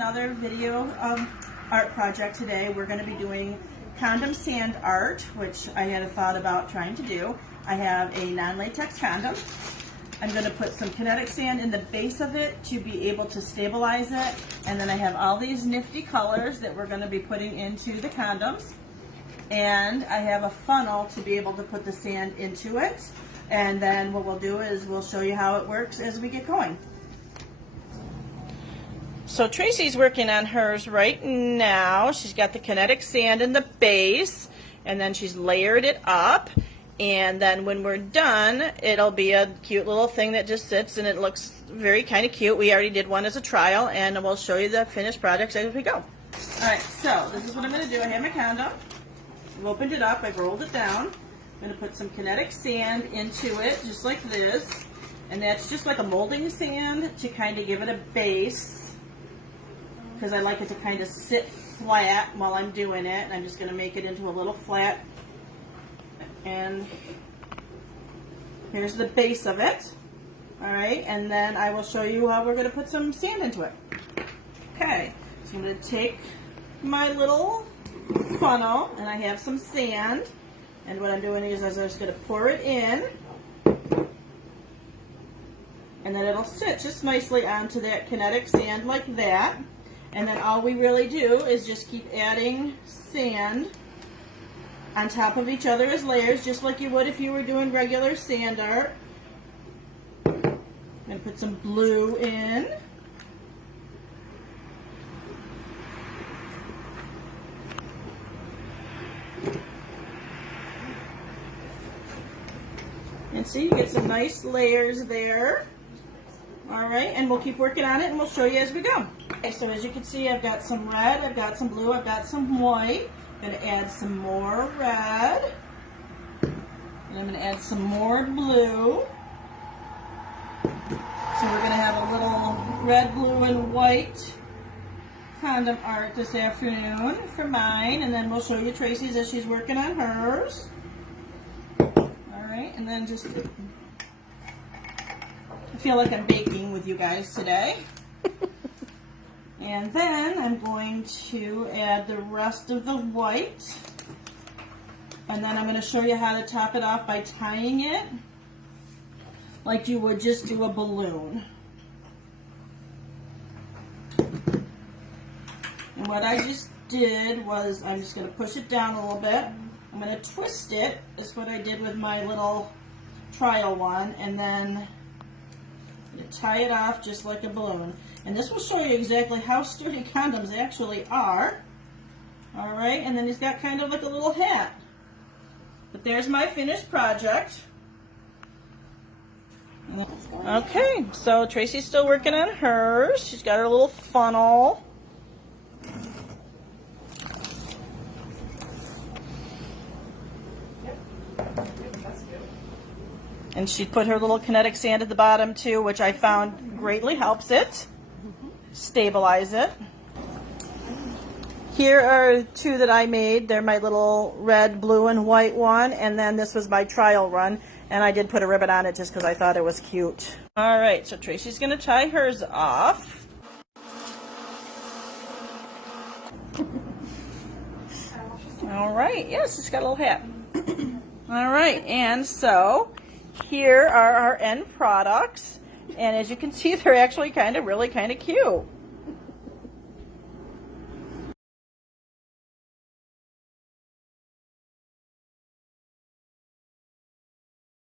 another video art project today. We're going to be doing condom sand art, which I had a thought about trying to do. I have a non-latex condom. I'm going to put some kinetic sand in the base of it to be able to stabilize it. And then I have all these nifty colors that we're going to be putting into the condoms. And I have a funnel to be able to put the sand into it. And then what we'll do is we'll show you how it works as we get going. So Tracy's working on hers right now. She's got the kinetic sand in the base, and then she's layered it up. And then when we're done, it'll be a cute little thing that just sits, and it looks very kind of cute. We already did one as a trial, and we'll show you the finished projects as we go. All right, so this is what I'm going to do. I have my condom. I've opened it up. I've rolled it down. I'm going to put some kinetic sand into it, just like this. And that's just like a molding sand to kind of give it a base, because I like it to kind of sit flat while I'm doing it. And I'm just going to make it into a little flat. And here's the base of it. All right, and then I will show you how we're going to put some sand into it. Okay, so I'm going to take my little funnel, and I have some sand. And what I'm doing is I'm just going to pour it in. And then it'll sit just nicely onto that kinetic sand like that. And then all we really do is just keep adding sand on top of each other as layers, just like you would if you were doing regular sand art. I'm going to put some blue in. And see, you get some nice layers there. All right, and we'll keep working on it, and we'll show you as we go. Okay, so as you can see, I've got some red, I've got some blue, I've got some white. I'm going to add some more red, and I'm going to add some more blue. So we're going to have a little red, blue, and white condom art this afternoon for mine, and then we'll show you Tracy's as she's working on hers. All right, and then just, I feel like I'm baking with you guys today. And then I'm going to add the rest of the white. And then I'm going to show you how to top it off by tying it like you would just do a balloon. And what I just did was I'm just going to push it down a little bit. I'm going to twist it. That's what I did with my little trial one. And then you tie it off just like a balloon. And this will show you exactly how sturdy condoms actually are. All right, and then he's got kind of like a little hat. But there's my finished project. Okay, so Tracy's still working on hers. She's got her little funnel. And she put her little kinetic sand at the bottom too, which I found greatly helps it stabilize it. Here are two that I made. They're my little red, blue, and white one, and then this was my trial run, and I did put a ribbon on it just because I thought it was cute. All right, so Tracy's going to tie hers off. All right, yes, it's got a little hat. All right, and so here are our end products, and as you can see, they're actually really kind of cute.